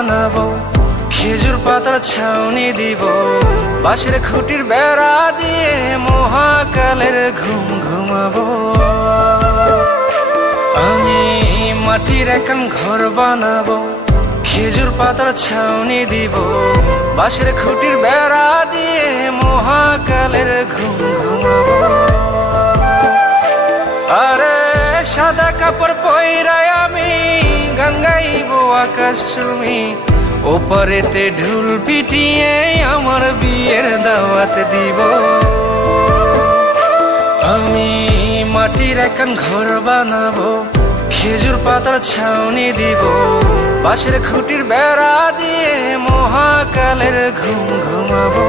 বানাবো, খেজুর পাতার ছাউনি দিব, বাঁশের খুঁটির বেড়া দিয়ে মহাকালের ঘুম ঘুমাবো। আমি মাটির একখান ঘর বানাবো, খেজুর পাতার ছাউনি দিব, বাঁশের খুঁটির বেড়া দিয়ে মহাকালের ঘুম ঘুমাবো। আরে সাদা কাপড় পয়রায় আমি গান গাইবো আকাশ চুমি, ওপারেতে ঢুল পিটিয়ে আমার বিয়ের দাওয়াত দিব। আমি মাটির একখান ঘর বানাবো, খেজুর পাতার ছাউনি দিব, বাঁশের খুঁটির বেড়া দিয়ে মহাকালের ঘুম ঘুমাবো।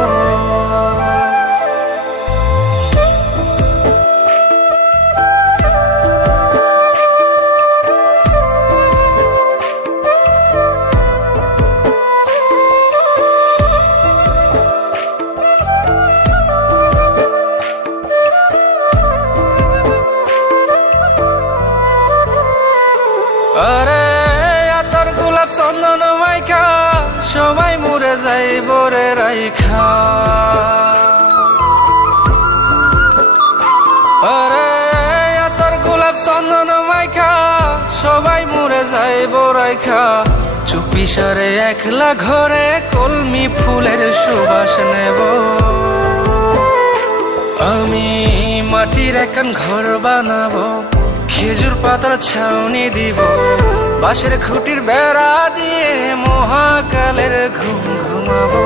আরে আতর গোলাপ চন্দন মাইখা সবাই মরে যাইব রে রাইখা। আরে আতর গোলাপ চন্দন মাইখা সবাই মরে যাইব রাইখা, চুপি সারে একলা ঘরে কলমি ফুলের সুবাস নেব। আমি মাটির একখান ঘর বানাবো, খেজুর পাতার ছাউনি দিব, বাঁশের খুঁটির বেড়া দিয়ে মহাকালের ঘুম ঘুমাবো।